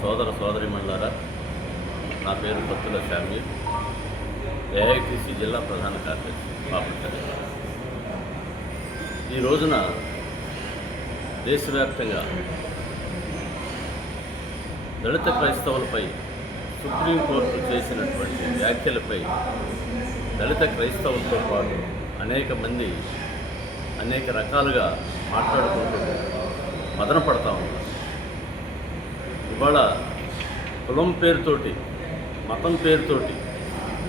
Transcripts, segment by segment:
సోదర సోదరిమణులారా, నా పేరు కొత్తుల శామ్యూల్, ఏఐటీసీ జిల్లా ప్రధాన కార్యదర్శి బాపట్ల. ఈ రోజున దేశవ్యాప్తంగా దళిత క్రైస్తవులపై సుప్రీంకోర్టు చేసినటువంటి వ్యాఖ్యలపై దళిత క్రైస్తవులతో పాటు అనేక మంది అనేక రకాలుగా మాట్లాడుకుంటూ మదన పడతా ఉన్నారు. ఇవాళ కులం పేరుతోటి, మతం పేరుతోటి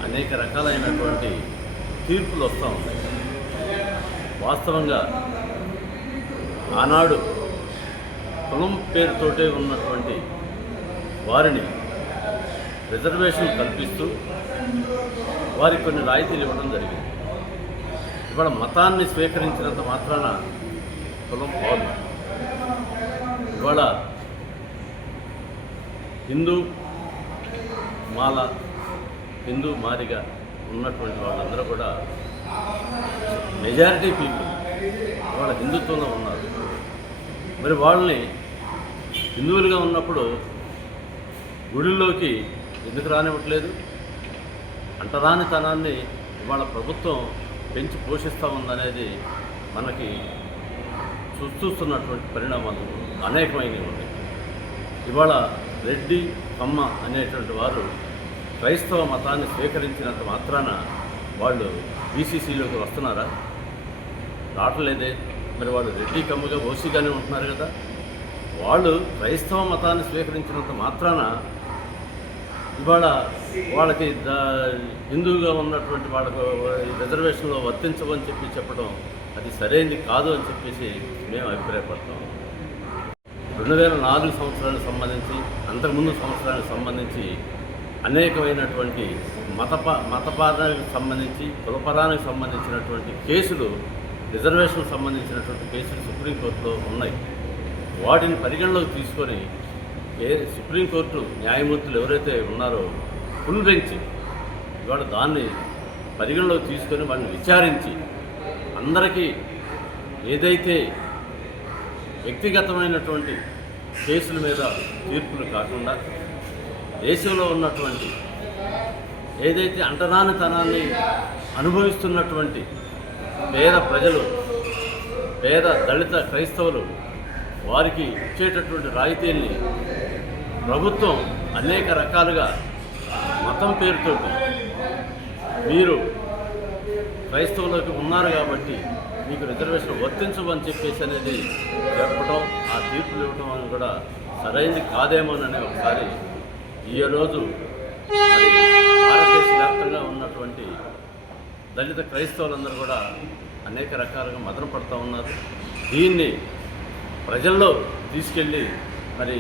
అనేక రకాలైనటువంటి తీర్పులు వస్తూ ఉన్నాయి. వాస్తవంగా ఆనాడు కులం పేరుతోటే ఉన్నటువంటి వారిని రిజర్వేషన్ కల్పిస్తూ వారికి కొన్ని రాయితీలు ఇవ్వడం జరిగింది. ఇవాళ మతాన్ని స్వీకరించినంత మాత్రాన కులం పోదు. ఇవాళ హిందూ మారిగా ఉన్నటువంటి వాళ్ళందరూ కూడా మెజారిటీ పీపుల్ వాళ్ళ హిందుత్వంలో ఉన్నారు. మరి వాళ్ళని హిందువులుగా ఉన్నప్పుడు గుడిలోకి ఎందుకు రానివ్వట్లేదు? అంటరానితనాన్ని ఇవాళ ప్రభుత్వం పెంచి పోషిస్తూ ఉందనేది మనకి చూస్తున్నటువంటి పరిణామాలు అనేకమైనవి ఉన్నాయి. ఇవాళ రెడ్డి, కమ్మ అనేటువంటి వారు క్రైస్తవ మతాన్ని స్వీకరించినంత మాత్రాన వాళ్ళు బీసీసీలోకి వస్తున్నారా? రావట్లేదే. మరి వాళ్ళు రెడ్డి, కమ్మగా, ఓసీగానే ఉంటున్నారు కదా. వాళ్ళు క్రైస్తవ మతాన్ని స్వీకరించినంత మాత్రాన ఇవాళ వాళ్ళకి హిందువుగా ఉన్నటువంటి వాళ్ళకు రిజర్వేషన్లో వర్తించవని చెప్పడం అది సరైనది కాదు అని చెప్పేసి మేము అభిప్రాయపడతాం. 2004 సంవత్సరానికి సంబంధించి, అంతకుముందు సంవత్సరానికి సంబంధించి అనేకమైనటువంటి మతపరానికి సంబంధించి, కులపరానికి సంబంధించినటువంటి కేసులు, రిజర్వేషన్ సంబంధించినటువంటి కేసులు సుప్రీంకోర్టులో ఉన్నాయి. వాటిని పరిగణలోకి తీసుకొని సుప్రీంకోర్టు న్యాయమూర్తులు ఎవరైతే ఉన్నారో ఫుల్ బెంచ్ ఇవాళ దాన్ని పరిగణలోకి తీసుకొని వాటిని విచారించి అందరికీ ఏదైతే వ్యక్తిగతమైనటువంటి కేసుల మీద తీర్పులు కాకుండా దేశంలో ఉన్నటువంటి ఏదైతే అంటరానితనాన్ని అనుభవిస్తున్నటువంటి పేద ప్రజలు, పేద దళిత క్రైస్తవులు వారికి ఇచ్చేటటువంటి రాయితీల్ని ప్రభుత్వం అనేక రకాలుగా మతం పేరుతోటి మీరు క్రైస్తవులకు ఉన్నారు కాబట్టి మీకు రిజర్వేషన్ వర్తించమని చెప్పేసి అనేది చెప్పడం, ఆ తీర్పులు ఇవ్వడం అని కూడా సరైనది కాదేమోనని ఒకసారి ఈరోజు భారతదేశ వ్యాప్తంగా ఉన్నటువంటి దళిత క్రైస్తవులందరూ కూడా అనేక రకాలుగా మదన పడుతూ ఉన్నారు. దీన్ని ప్రజల్లో తీసుకెళ్ళి మరి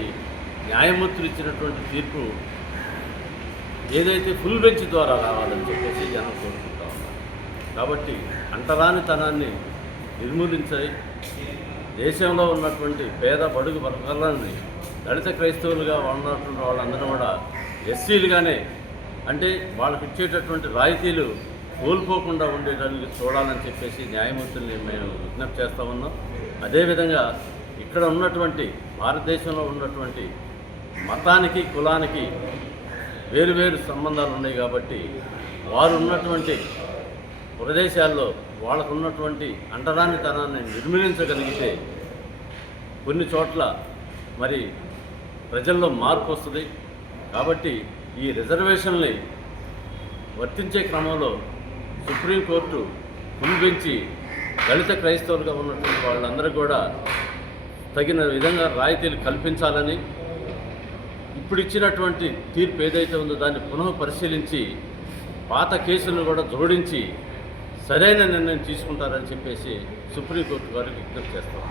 న్యాయమూర్తులు ఇచ్చినటువంటి తీర్పు ఏదైతే ఫుల్ బెంచ్ ద్వారా రావాలని చెప్పేసి జనం కోరుకుంటా ఉన్నారు. కాబట్టి అంటరానితనాన్ని నిర్మూలించాయి. దేశంలో ఉన్నటువంటి పేద బడుగు వర్గాలని దళిత క్రైస్తవులుగా ఉన్నటువంటి వాళ్ళందరూ కూడా ఎస్సీలుగానే, అంటే వాళ్ళకి ఇచ్చేటటువంటి రాయితీలు కోల్పోకుండా ఉండేటానికి చూడాలని చెప్పేసి న్యాయమూర్తుల్ని మేము విజ్ఞప్తి చేస్తూ ఉన్నాం. అదేవిధంగా ఇక్కడ ఉన్నటువంటి భారతదేశంలో ఉన్నటువంటి మతానికి, కులానికి వేరువేరు సంబంధాలు ఉన్నాయి కాబట్టి వారు ఉన్నటువంటి ప్రదేశాల్లో వాళ్ళకు ఉన్నటువంటి అంటరానితనాన్ని నిర్మూలించగలిగితే కొన్ని చోట్ల మరి ప్రజల్లో మార్పు వస్తుంది. కాబట్టి ఈ రిజర్వేషన్ని వర్తించే క్రమంలో సుప్రీంకోర్టు ఫుల్ బెంచి దళిత క్రైస్తవులుగా ఉన్నటువంటి వాళ్ళందరూ కూడా తగిన విధంగా రాయితీలు కల్పించాలని, ఇప్పుడు ఇచ్చినటువంటి తీర్పు ఏదైతే ఉందో దాన్ని పునః పరిశీలించి పాత కేసులను కూడా జోడించి సరైన నిర్ణయం తీసుకుంటారని చెప్పేసి సుప్రీంకోర్టు వారికి విజ్ఞప్తి చేస్తాం.